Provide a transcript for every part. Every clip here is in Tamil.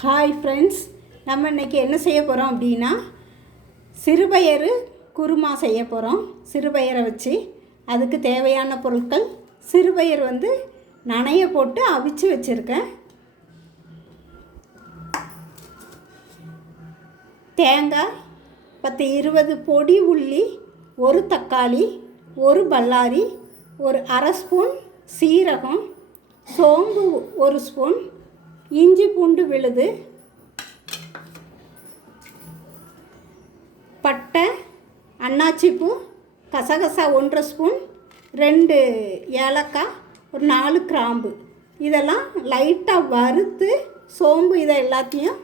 ஹாய் ஃப்ரெண்ட்ஸ், நம்ம இன்றைக்கி என்ன செய்ய போகிறோம் அப்படின்னா சிறுபயறு குருமா செய்ய போகிறோம். சிறுபயரை வச்சு அதுக்கு தேவையான பொருட்கள்: சிறுபயறு நனைய போட்டு அவிச்சு வச்சுருக்கேன், தேங்காய் 10-20 பொடி உள்ளி, ஒரு தக்காளி, ஒரு பல்லாரி, ஒரு அரை ஸ்பூன் சீரகம், சோம்பு ஒரு ஸ்பூன், இஞ்சி பூண்டு விழுது, பட்டை, அன்னாச்சிப்பூ, கசகசா 1 ஸ்பூன், 2 ஏலக்காய், ஒரு 4 கிராம்பு. இதெல்லாம் லைட்டாக வறுத்து, சோம்பு இதை எல்லாத்தையும்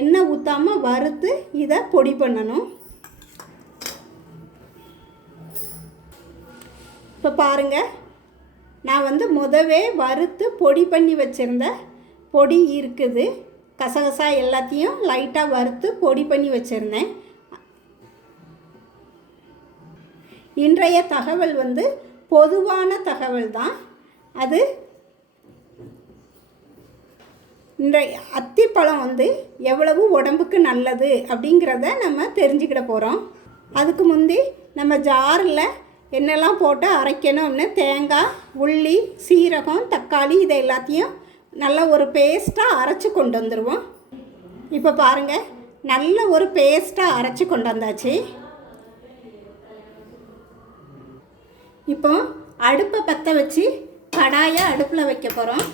எண்ணெய் ஊற்றாமல் வறுத்து இதை பொடி பண்ணணும். இப்போ பாருங்கள், நான் முதவே வறுத்து பொடி பண்ணி வச்சுருந்த பொடி இருக்குது. கசகசா எல்லாத்தையும் லைட்டாக வறுத்து பொடி பண்ணி வச்சுருந்தேன். இன்றைய தகவல் பொதுவான தகவல் தான். அது இன்றைய அத்திப்பழம் எவ்வளவு உடம்புக்கு நல்லது அப்படிங்கிறத நம்ம தெரிஞ்சுக்கிட போகிறோம். அதுக்கு முந்தி நம்ம ஜாரில் என்னெல்லாம் போட்டு அரைக்கணும்னு தேங்காய், உள்ளி, சீரகம், தக்காளி இதை எல்லாத்தையும் நல்ல ஒரு பேஸ்ட்டாக அரைச்சி கொண்டு வந்துடுவோம். இப்போ பாருங்கள், நல்ல ஒரு பேஸ்ட்டாக அரைச்சி கொண்டு வந்தாச்சு. இப்போ அடுப்பை பற்ற வச்சு கடாயை அடுப்பில் வைக்க போகிறோம்.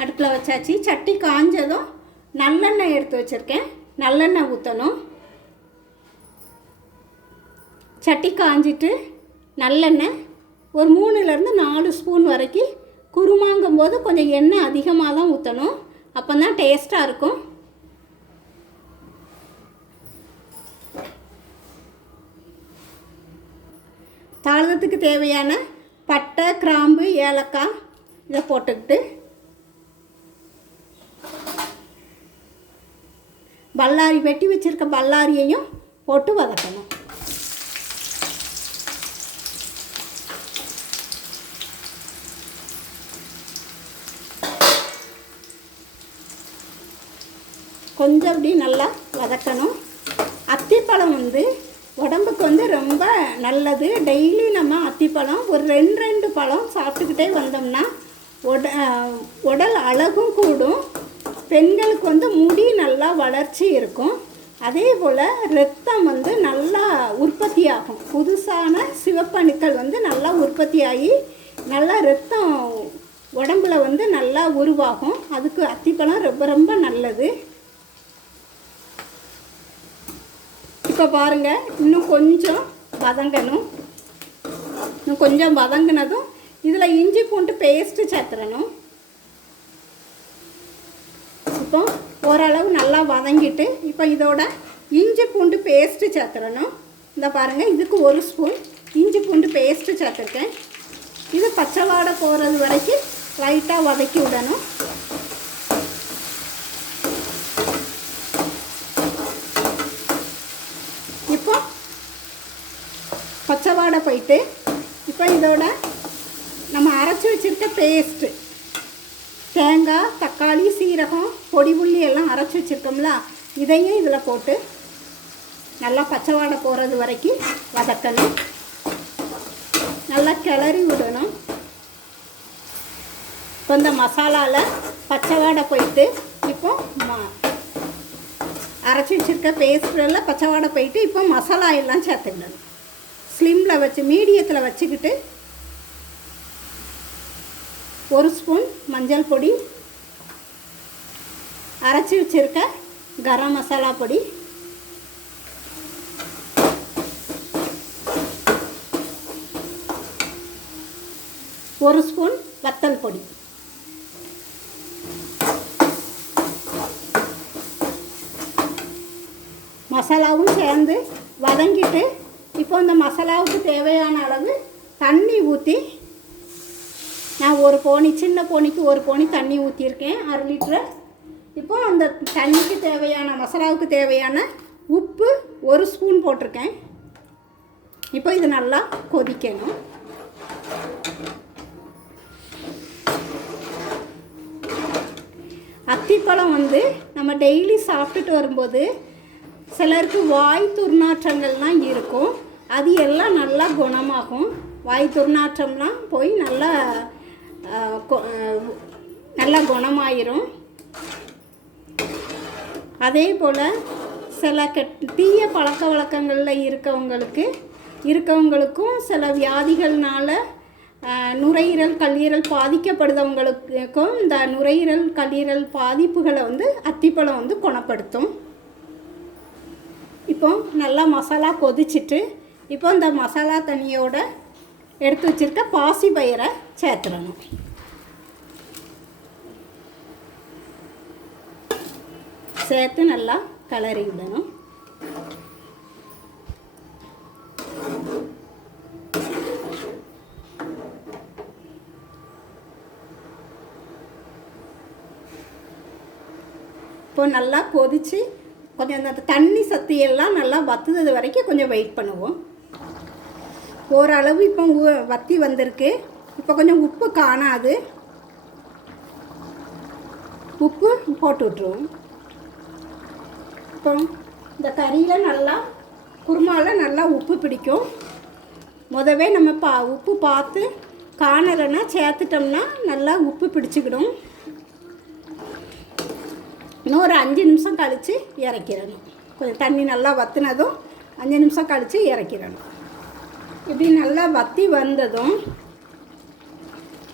அடுப்பில் வச்சாச்சு. சட்டி காஞ்சதும் நல்லெண்ணெய் எடுத்து வச்சுருக்கேன், நல்லெண்ணெய் ஊற்றணும். சட்டி காஞ்சிட்டு நல்லெண்ணெய் ஒரு 3-4 ஸ்பூன் வரைக்கும். குருமாங்கும் போது கொஞ்சம் எண்ணெய் அதிகமாக தான் ஊற்றணும், அப்போ தான் டேஸ்ட்டாக இருக்கும். தாளத்துக்கு தேவையான பட்டை, கிராம்பு, ஏலக்காய் இதை போட்டுக்கிட்டு பல்லாரி வெட்டி வச்சுருக்க பல்லாரியையும் போட்டு வதக்கணும். கொஞ்சம் அப்படி நல்லா வதக்கணும். அத்திப்பழம் உடம்புக்கு ரொம்ப நல்லது. டெய்லி நம்ம அத்திப்பழம் ஒரு 2 பழம் சாப்பிட்டுக்கிட்டே வந்தோம்னா உடல் அழகும் கூடும். பெண்களுக்கு முடி நல்லா வளர்ச்சி இருக்கும். அதே போல் ரத்தம் நல்லா உற்பத்தி ஆகும். புதுசான சிவப்பணுக்கள் நல்லா உற்பத்தி ஆகி நல்லா ரத்தம் உடம்புல நல்லா உருவாகும். அதுக்கு அத்திப்பழம் ரொம்ப ரொம்ப நல்லது. இப்போ பாருங்கள், இன்னும் கொஞ்சம் வதங்கணும். இன்னும் கொஞ்சம் வதங்கினதும் இதில் இஞ்சி பூண்டு பேஸ்ட்டு சேர்த்துடணும். இப்போ ஓரளவு நல்லா வதங்கிட்டு இப்போ இதோட இஞ்சி பூண்டு பேஸ்ட்டு சேர்த்துடணும். இந்த பாருங்கள், இதுக்கு 1 ஸ்பூன் இஞ்சி பூண்டு பேஸ்ட்டு சேர்த்துருக்கேன். இது பச்சை வாடை போகிறது வரைக்கும் லைட்டாக வதக்கி விடணும். இப்போ பச்சை வாடை போயிட்டு இப்போ இதோட நம்ம அரைச்சி வச்சுருக்க பேஸ்ட்டு, தேங்காய், தக்காளி, சீரகம், பொடி உள்ளி எல்லாம் அரைச்சி வச்சுருக்கோம்ல, இதையும் இதில் போட்டு நல்லா பச்சை வாடை போகிறது வரைக்கும் வதக்கணும். நல்லா கிளறி விடணும். இப்போ இந்த மசாலாவில் பச்சை வாடை போயிட்டு இப்போ அரைச்சி வச்சுருக்க பேஸ்ட்டில் பச்சை வாடை போயிட்டு இப்போ மசாலா எல்லாம் சேர்த்துக்கணும். ஸ்லிம்மில் வச்சு மீடியத்தில் வச்சுக்கிட்டு 1 ஸ்பூன் மஞ்சள் பொடி, அரைச்சி வச்சுருக்க கரம் மசாலா பொடி, ஒரு ஸ்பூன் வத்தல் பொடி, மசாலாவும் சேர்ந்து வதங்கிட்டு இப்போ இந்த மசாலாவுக்கு தேவையான அளவு தண்ணி ஊற்றி, நான் ஒரு போனி, சின்ன போனிக்கு 1 போனி தண்ணி ஊற்றியிருக்கேன், 1/2 லிட்டரு. இப்போ அந்த தண்ணிக்கு தேவையான, மசாலாவுக்கு தேவையான உப்பு 1 ஸ்பூன் போட்டிருக்கேன். இப்போ இது நல்லா கொதிக்கணும். அத்திப்பழம் வந்து நம்ம டெய்லி சாப்பிட்டுட்டு வரும்போது சிலருக்கு வாய் துர்நாற்றங்கள்லாம் இருக்கும், அது எல்லாம் நல்லா குணமாகும். வாய் துர்நாற்றம்லாம் போய் நல்லா குணமாயிரும். அதே போல் சில தீய பழக்க வழக்கங்களில் இருக்கவங்களுக்கும் சில வியாதிகள்னால் நுரையீரல் கல்லீரல் பாதிக்கப்படுறவங்களுக்கும் இந்த நுரையீரல் கல்லீரல் பாதிப்புகளை வந்து அத்திப்பழம் வந்து குணப்படுத்தும். இப்போ நல்லா மசாலா கொதிச்சிட்டு இப்போ இந்த மசாலா தண்ணியோட எடுத்து வச்சுருக்க பாசி பயிரை சேர்த்துடணும். சேர்த்து நல்லா கிளறி விடணும். இப்போ நல்லா கொதித்து கொஞ்சம் அந்த தண்ணி சத்தியெல்லாம் நல்லா வத்துறது வரைக்கும் கொஞ்சம் வெயிட் பண்ணுவோம். ஓரளவு இப்போ வத்தி வந்திருக்கு. இப்போ கொஞ்சம் உப்பு காணாது, உப்பு போட்டு விட்ருவோம். இப்போ இந்த கறியில் நல்லா குருமாவில் நல்லா உப்பு பிடிக்கும். முதவே நம்ம உப்பு பார்த்து காணலைன்னா சேர்த்துட்டோம்னா நல்லா உப்பு பிடிச்சிக்கிடும். இன்னும் ஒரு 5 நிமிஷம் கழித்து இறக்கிடணும். கொஞ்சம் தண்ணி நல்லா வற்றினதும் 5 நிமிஷம் கழித்து இறக்கிடணும். இப்படி நல்லா வற்றி வந்ததும்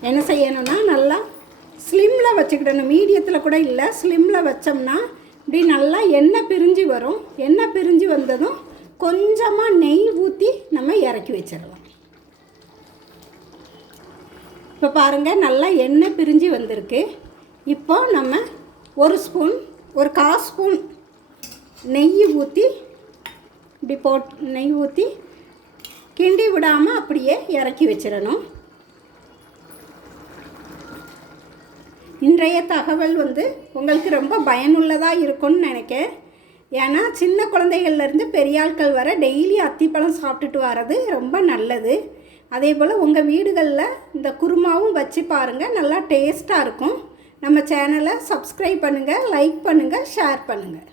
என்ன செய்யணும்னா நல்லா ஸ்லிம்மில் வச்சுக்கிடணும். மீடியத்தில் கூட இல்லை, ஸ்லிம்மில் வச்சோம்னா இப்படி நல்லா எண்ணெய் பிரிஞ்சு வரும். எண்ணெய் பிரிஞ்சு வந்ததும் கொஞ்சமாக நெய் ஊற்றி நம்ம இறக்கி வச்சிடலாம். இப்போ பாருங்கள் நல்லா எண்ணெய் பிரிஞ்சு வந்திருக்கு. இப்போ நம்ம ஒரு 1/4 ஸ்பூன் நெய் ஊற்றி இப்படி நெய் ஊற்றி கிண்டி விடாமல் அப்படியே இறக்கி வச்சிடணும். இன்றைய தகவல் வந்து உங்களுக்கு ரொம்ப பயனுள்ளதாக இருக்கும்னு நினைக்கிறேன். ஏன்னா சின்ன குழந்தைகள்லேருந்து பெரிய ஆட்கள் வர டெய்லி அத்திப்பழம் சாப்பிட்டுட்டு வர்றது ரொம்ப நல்லது. அதே போல் உங்கள் வீடுகளில் இந்த குருமாவும் வச்சு பாருங்கள், நல்லா டேஸ்ட்டாக இருக்கும். நம்ம சேனலை சப்ஸ்கிரைப் பண்ணுங்கள், லைக் பண்ணுங்கள், ஷேர் பண்ணுங்கள்.